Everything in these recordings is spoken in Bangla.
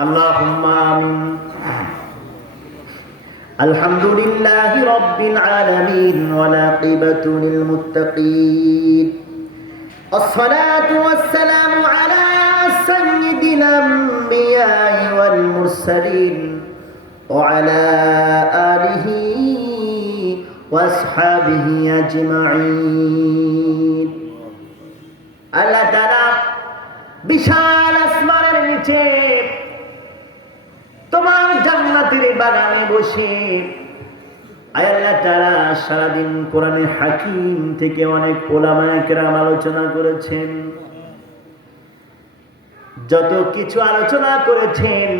اللهم آمين. الحمد لله رب العالمين والعاقبة للمتقين، الصلاة والسلام على سيد الأنبياء والمرسلين وعلى آله وأصحابه أجمعين. আল্লাহ তাআলা বিশাল আসমানের নিচে তোমার জান্নাতের বাগানে বসে আল্লাহ তাআলা সারাদিন কোরআনে হাকিম থেকে অনেক উলামায়ে কেরাম আলোচনা করেছেন। যত কিছু আলোচনা করেছেন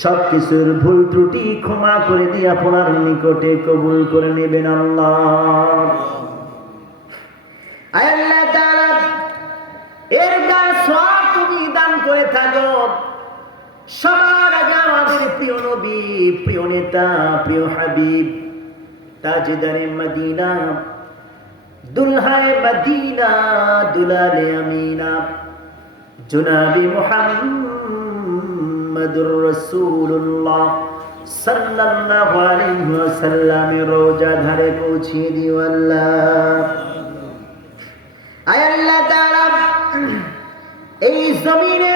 সবকিছুর ভুল ত্রুটি ক্ষমা করে দিয়ে আপনার নিকটে কবুল করে নেবেন আল্লাহ। আল্লাহ তাআলা এর সওয়াব তুমি দান করে থাকো। সবার আগে আমাদের প্রিয় নবী, প্রিয় নেতা, প্রিয় হাবিব, তাজদারে মদিনা, দুলহায়ে মদিনা, দুলালে আমিনা, জনাবি মুহাম্মদুর রাসূলুল্লাহ সাল্লাল্লাহু আলাইহি ওয়াসাল্লামের রওজা ধারে পৌঁছে দিও আল্লাহ। আয় আল্লাহ তাআলা এই জমিনে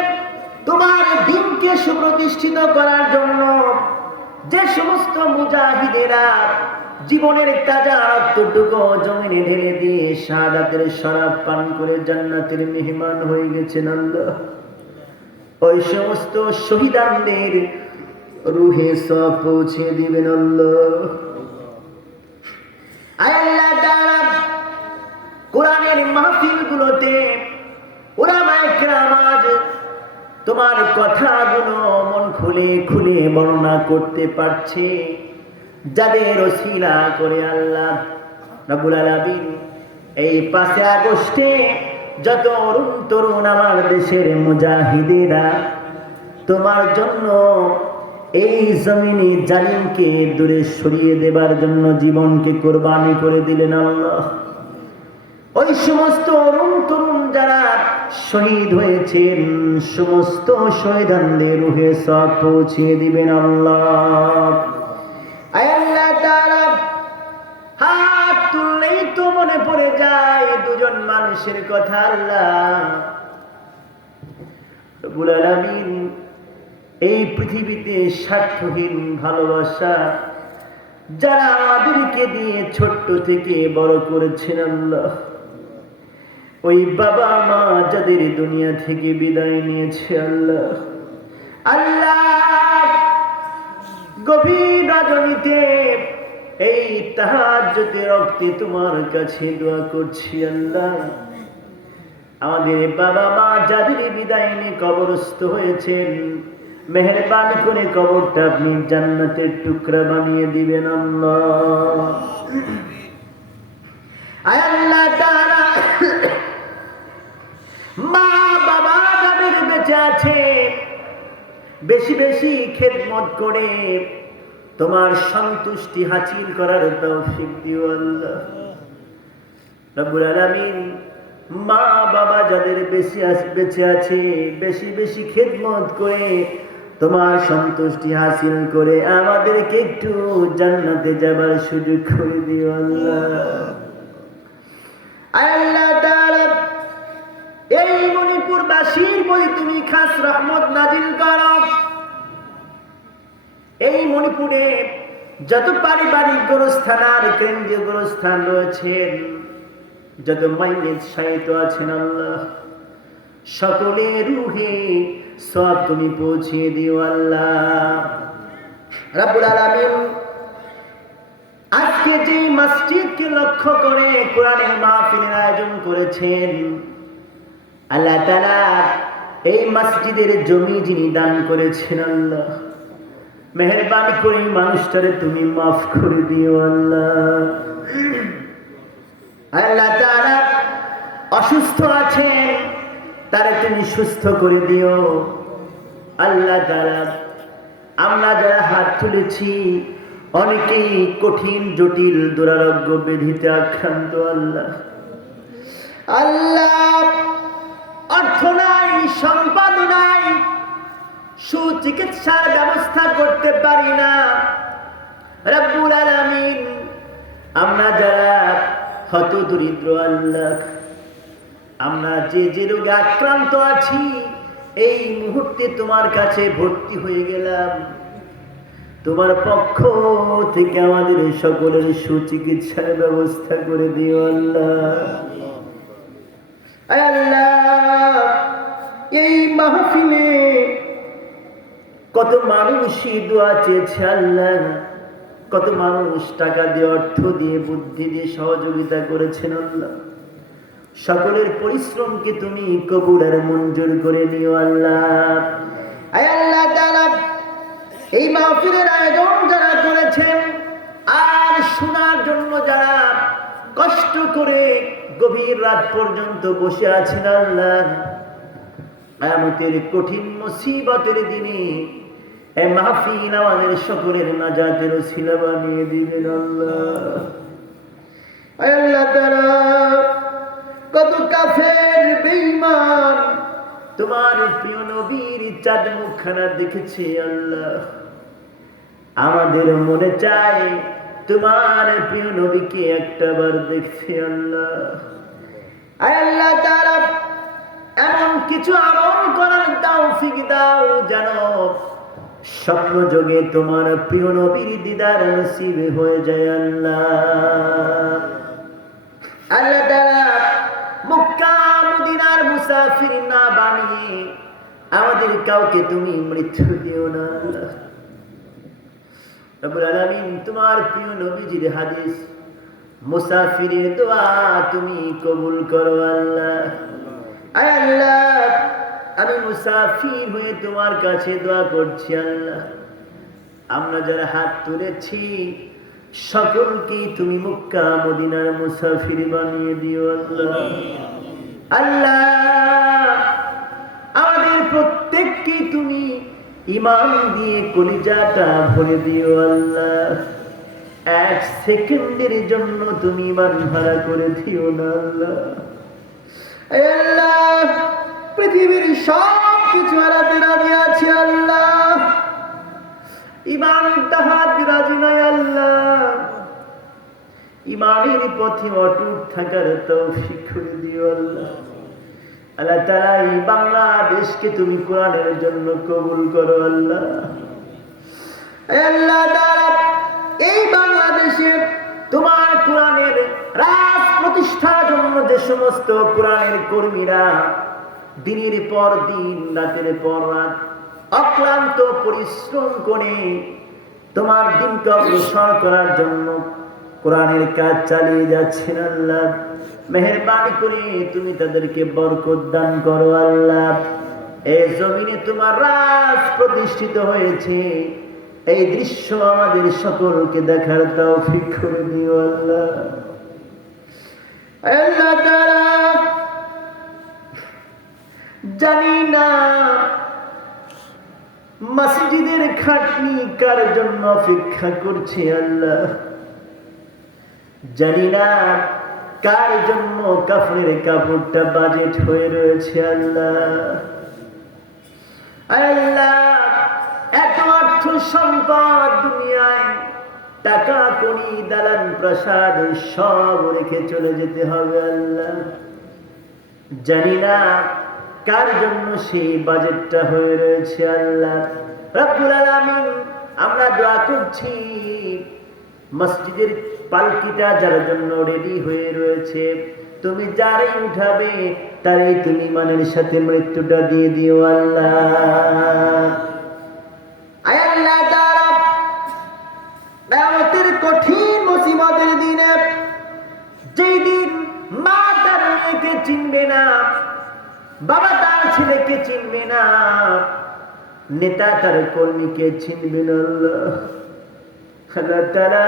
তোমার দ্বীনকে সুপ্রতিষ্ঠিত করার জন্য যে সমস্ত মুজাহিদেরা জীবনের তাজা রক্তটুকু জমিনে ঢেলে দিয়ে শাহাদাতের শরাব পান করে জান্নাতের মেহমান হয়ে গেছেন আল্লাহ, ওই সমস্ত শহীদানদের রুহে সওয়াব পৌঁছে দিবেন আল্লাহ। আয় আল্লাহ তাআলা কোরআনের মাহফিলগুলোতে উলামায়ে কেরাম আজ তোমার কথাগুলো মন খুলে খুলে বর্ণনা করতে পারছে, যাদের ওসিলা করে আল্লাহ রাব্বুল আলামিন এই 5 আগস্টে যত তরুণ আমার দেশের মুজাহিদেরা তোমার জন্য এই জমিনে জালিমকে দূরে সরিয়ে দেবার জন্য জীবনকে কোরবানি করে দিলেন আল্লাহ, ওই সমস্ত তরুণ যারা শহীদ হয়েছেন সমস্ত শহীদানদের রুহে সওয়াব পৌঁছে দিবেন আল্লাহ। আয় আল্লাহ তাআলা হাত তুললেই তো মনে পড়ে যায় দুজন মানুষের কথা আল্লাহ রব্বুল আলামিন এই পৃথিবীতে স্বার্থহীন ভালোবাসা যারা আমাদেরকে দিয়ে ছোট্ট থেকে বড় করেছেন আল্লাহ, ওই বাবা মা যাদের দুনিয়া থেকে বিদায় নিয়েছে আল্লাহ, আল্লাহ গভীর রজনীতে এই তাহাজ্জুদের রক্তে তোমার কাছে দোয়া করছি আল্লাহ, আমাদের বাবা মা যাদের বিদায় নিয়ে কবরস্থ হয়েছেন মেহেরবানি করে কবরটা আপনি জান্নাতের টুকরা বানিয়ে দিবেন আল্লাহ। আয় আল্লাহ তাআলা মা বাবা যাদের বেঁচে আছে বেশি বেশি খেদমত করে তোমার সন্তুষ্টি হাসিল করার তৌফিক দিও আল্লাহ রাব্বুল আলামিন। মা বাবা যাদের বেঁচে আছে বেশি বেশি খেদমত করে তোমার সন্তুষ্টি হাসিল করে আমাদেরকে একটু জান্নাতে যাবার সুযোগ করে দিও আল্লাহ। আল্লাহ তাআলা এই মণিপুরবাসীর প্রতি তুমি খাস রহমত নাজিল করো। এই মণিপুরে যত পারিবারিক গোরস্থান আর কেন্দ্রীয় গোরস্থান রয়েছেন, যত মাইয়েত শায়িত আছেন আল্লাহ, সকলের রুহে সওয়াব তুমি পৌঁছে দিও আল্লাহ রাব্বুল আলামিন। আজকে যে মসজিদকে লক্ষ্য করে কোরআনের মাহফিলের আয়োজন করেছেন আল্লাহ তাআলা এই মসজিদের জমি যিনি দান করেছেন আল্লাহ, মেহেরবানি করে মানুষটারে তুমি মাফ করে দিও আল্লাহ। আল্লাহ তাআলা অসুস্থ আছেন তারে তুমি সুস্থ করে দিও আল্লাহ তাআলা। আমরা যারা হাত তুলেছি অনেকেই কঠিন জটিল দুরারোগ্য ব্যাধিতে আক্রান্ত আল্লাহ, আল্লাহ অর্থ নাই, সম্পদ নাই, সুচিকিৎসার ব্যবস্থা করতে পারি না। রব্বুল আলামিন, আমরা যারা হত দরিদ্র আল্লাহ, আমরা যে যে রোগে আক্রান্ত আছি, এই মুহূর্তে তোমার কাছে ভর্তি হয়ে গেলাম। তোমার পক্ষ থেকে আমাদের সকলের সুচিকিৎসার ব্যবস্থা করে দিও আল্লাহ। আল্লাহ, এই মাহফিলে কত মানুষই দোয়া চেয়েছে আল্লাহ, কত মানুষ টাকা দিয়ে, অর্থ দিয়ে, বুদ্ধি দিয়ে সহযোগিতা করেছেন আল্লাহ। সকলের পরিশ্রমকে তুমি কবুল আর মঞ্জুর করে নিও আল্লাহ। আয় আল্লাহ তাআলা, এই মাহফিলের আয়োজন যারা করেছেন আর শোনার জন্য যারা কষ্ট করে গভীর রাত পর্যন্ত বসে আছেন আল্লাহ, কিয়ামতের কঠিন মুসিবতের দিনে এই মাহফিল আমাদের সকলের নাজাতের ওসিলা বানিয়ে দিবেন আল্লাহ। আয় আল্লাহ তাআলা, কত কাফের বেঈমান তোমার প্রিয় নবীর চাঁদ মুখখানা দেখেছে আল্লাহ। আমাদের মনে চায় তোমার প্রিয় নবীকে একটাবার দেখতে আল্লাহ। আয় আল্লাহ তাআলা, এমন কিছু আমল করার তৌফিক দাও যেন স্বপ্ন যোগে তোমার প্রিয় নবীর দিদার নসিব হয়ে যায় আল্লাহ। আল্লাহ তাআলা, মক্কা মদিনার মুসাফির না বানিয়ে আমাদের কাউকে তুমি মৃত্যু দিও না আল্লাহ। রব্বুল আলামিন, তোমার প্রিয় নবীজির হাদিস মুসাফিরের দোয়া তুমি কবুল করো আল্লাহ। আয় আল্লাহ, আমি মুসাফির হয়ে তোমার কাছে দোয়া করছি আল্লাহ। আমরা যারা হাত তুলেছি সকলকে তুমি মক্কা মদিনার মুসাফির বানিয়ে দিও আল্লাহ। আল্লাহ, আমাদের প্রত্যেককে তুমি ঈমান দিয়ে কলিজাটা ভরে দিও আল্লাহ। এক সেকেন্ডের জন্য তুমি ঈমান হারা করে দিও না আল্লাহ। আল্লাহ, পৃথিবীর সব কিছু হারাতে রাজি আছি আল্লাহ, ঈমানটা হারাতে রাজি নয় আল্লাহ। ঈমানের পথে অটুট থাকার তৌফিক করে দিও আল্লাহ। আল্লাহ তাআলা, এই বাংলাদেশকে তুমি কোরআনের জন্য কবুল করো আল্লাহ। আল্লাহ তাআলা, এই বাংলাদেশে তোমার কোরআনের রাজ প্রতিষ্ঠার জন্য যে সমস্ত কোরআনের কর্মীরা দিনের পর দিন, রাতের পর রাত অক্লান্ত পরিশ্রম করে তোমার দিনকে অগ্রসর করার জন্য কোরআনের কাজ চালিয়ে যাচ্ছেন আল্লাহ, মেহেরবানি করে তুমি তাদেরকে বরকত দান করো আল্লাহ। এই জমিনে তোমার রাজ প্রতিষ্ঠিত হয়েছে, এই দৃশ্য আমাদের সকলকে দেখার তৌফিক করে দিও আল্লাহ। আল্লাহ তাআলা, জানি না মসজিদের খাটনি কার জন্য অপেক্ষা করছে আল্লাহ, জানি না কার জন্য কাফনের কাপড়টা বাজেট হয়ে রয়েছে আল্লাহ। আল্লাহ, এত অর্থ সম্পদ দুনিয়ায়, টাকা কড়ি দালান প্রাসাদ সব রেখে চলে যেতে হবে আল্লাহ, জানি না কার জন্য সেই বাজেটটা হয়ে রয়েছে আল্লাহ। রব্বুল আলামিন, আমরা দোয়া করছি মসজিদের পালকিটা যার জন্য রেডি হয়ে রয়েছে, তুমি যারাই উঠাবে তারই তুমি মানের সাথে মৃত্যুটা দিয়ে দিও আল্লাহ। আয় আল্লাহ তাআলা, কিয়ামতের কঠিন মুসিবতের দিনে, যেই দিন মা তার মেয়েকে চিনবে না, বাবা তার ছেলেকে চিনবে না, নেতা তার কর্মীকে চিনবে না আল্লাহ। আল্লাহ তাআলা,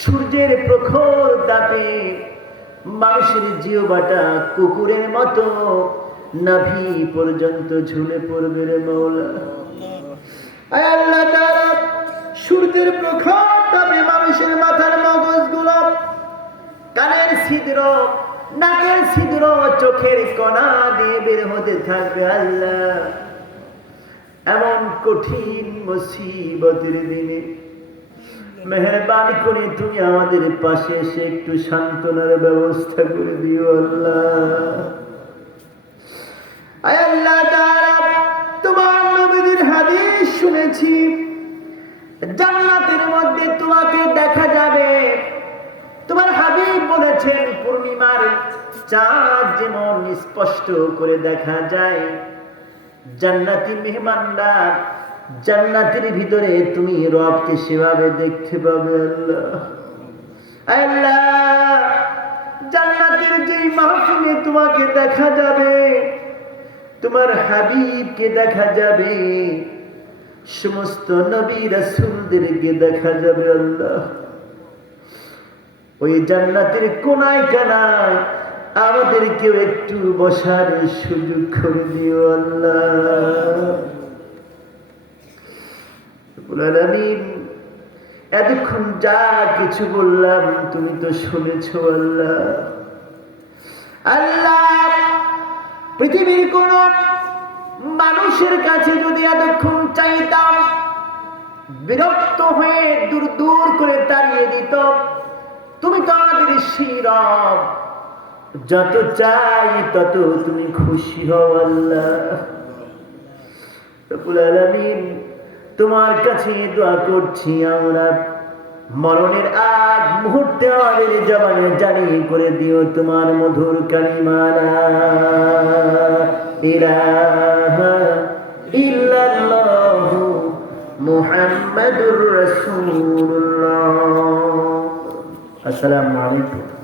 সূর্যের প্রখর তাপে মানুষের জিহ্বাটা কুকুরের মতো নাভি পর্যন্ত ঝুলে পড়বে রে মাওলা। আয় আল্লাহ তাআলা, সূর্যের প্রখর তাপে মানুষের মাথার মগজগুলো, কানের ছিদ্র, নাকের ছিদ্র, চোখের কণা দিয়ে বের হতে থাকবে আল্লাহ। এমন কঠিন মুসিবতের দিনে মেহেরবানি করে তুমি আমাদের পাশে এসে একটু সান্ত্বনার ব্যবস্থা করে দিও আল্লাহ। আয় আল্লাহ তাআলা, তোমার নবীর হাদিস শুনেছি, জান্নাতের মধ্যে তোমাকে দেখা যাবে। তোমার হাবিব বলেছেন পূর্ণিমার চাঁদ যেমন স্পষ্ট করে দেখা যায়, জান্নাতি মেহমানরা জান্নাতের ভিতরে তুমি রবকে সেভাবে দেখতে পাবে আল্লাহ। আল্লাহ, জান্নাতের যে মাহফিলে তোমাকে দেখা যাবে, তোমার হাবিবকে দেখা যাবে, সমস্ত নবী রাসূলদেরকে দেখা যাবে আল্লাহ। ওই জান্নাতের কোনায় কানায় আমাদেরকেও একটু বসার সুযোগ করে দিও আল্লাহ। এতক্ষণ যা কিছু বললাম তুমি তো শুনেছ আল্লাহ। আল্লাহ, পৃথিবীর কোন মানুষের কাছে যদি এতক্ষণ চাইতাম, বিরক্ত হয়ে দূর দূর করে তাড়িয়ে দিত, তুমি তো আমাদের সেই রব, যত চাই তত তুমি খুশি হও আল্লাহ। রব্বুল আলামিন, তোমার কাছে দোয়া করছি, আমরা মরণের আগ মুহূর্তে আমাদের জবানে জারি করে দিও তোমার মধুর কালিমা লা ইলাহা ইল্লাল্লাহু মুহাম্মাদুর রাসূলুল্লাহ। আসসালামু আলাইকুম।